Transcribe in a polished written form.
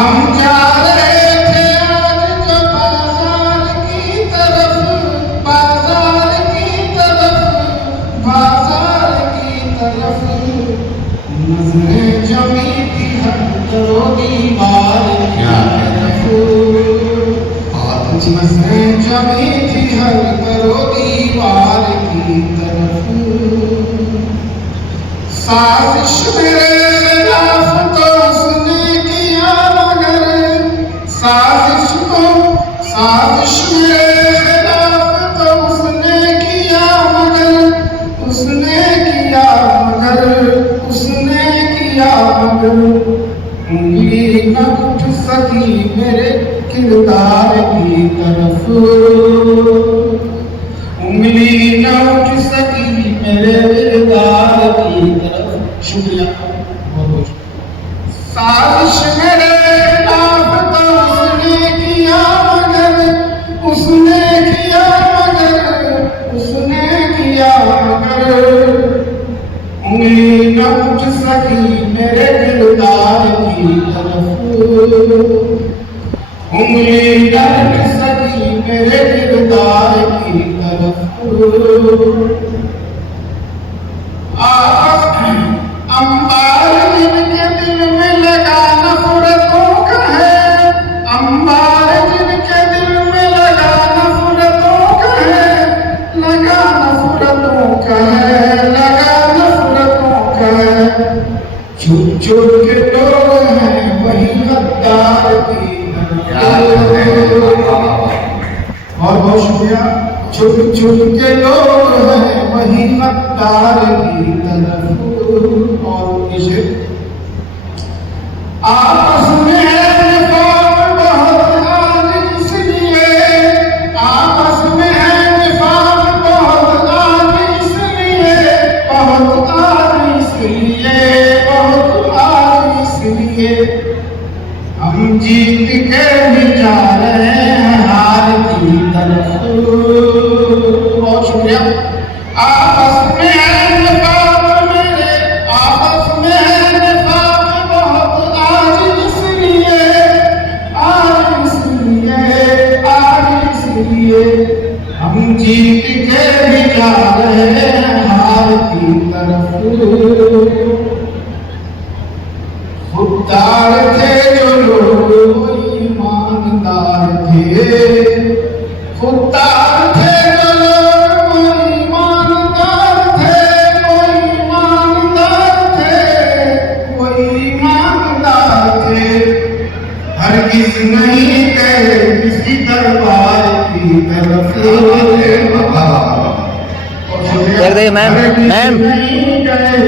हम जा रहे थे आज जो बाजार की तरफ, बाजार की तरफ, बाजार की तरफ, नजरें जमी थी हर दरो दीवार की तरफ, नजरें जमी थी हर दरो दीवार की तरफ। साजिश मेरे खिलाफ तो उसने किया मगर, साजिश मेरे खिलाफ तो उसने किया मगर, उसने किया मगर, उसने किया मगर, उंगली न उठ सकी मेरे किरदार की तरफ, उंगली न उठ सकी मेरे किरदार की तरफ। शुक्रिया, बहुत बहुत। साजिश मेरे खिलाफ तो उसने किया मगर, उसने किया मगर, उसने किया मगर, उंगली न उठ सकी मेरे दिलदार की तरफ, उंगली न उठ सकी मेरे दिलदार की तरफ। अंबार जिनके दिल में लगा नफरतों का है, अंबार जिनके दिल में लगा नफरतों का है, लगा नफरतों का है, लगा नफरतों का है, छुप छुप के लोग हैं वही गद्दार की। बहुत बहुत शुक्रिया। छुप छुप के लोग हैं वही गद्दार की तरफ। और इसे आपस में है निफाक बहुत आज इसलिए, आपस में है निफाक बहुत आज इसलिए, बहुत आज इसलिए, बहुत आज इसलिए, हम जीत के भी जा रहे हैं हार की तरफ। बहुत शुक्रिया। आपस में है निफाक मेरे, आपस में है निफाक बहुत आज इसलिए, आज इसलिए, आज इसलिए, हम जीत के भी जा रहे हैं हार की तरफ। खुददार थे जो लोग वो ईमानदार थे, खुददार थे जो लोग वो ईमानदार थे, वो ईमानदार थे, वो ईमानदार थे, हरगिज़ नहीं गए किसी दरबार की तरफ। मैम नहीं गए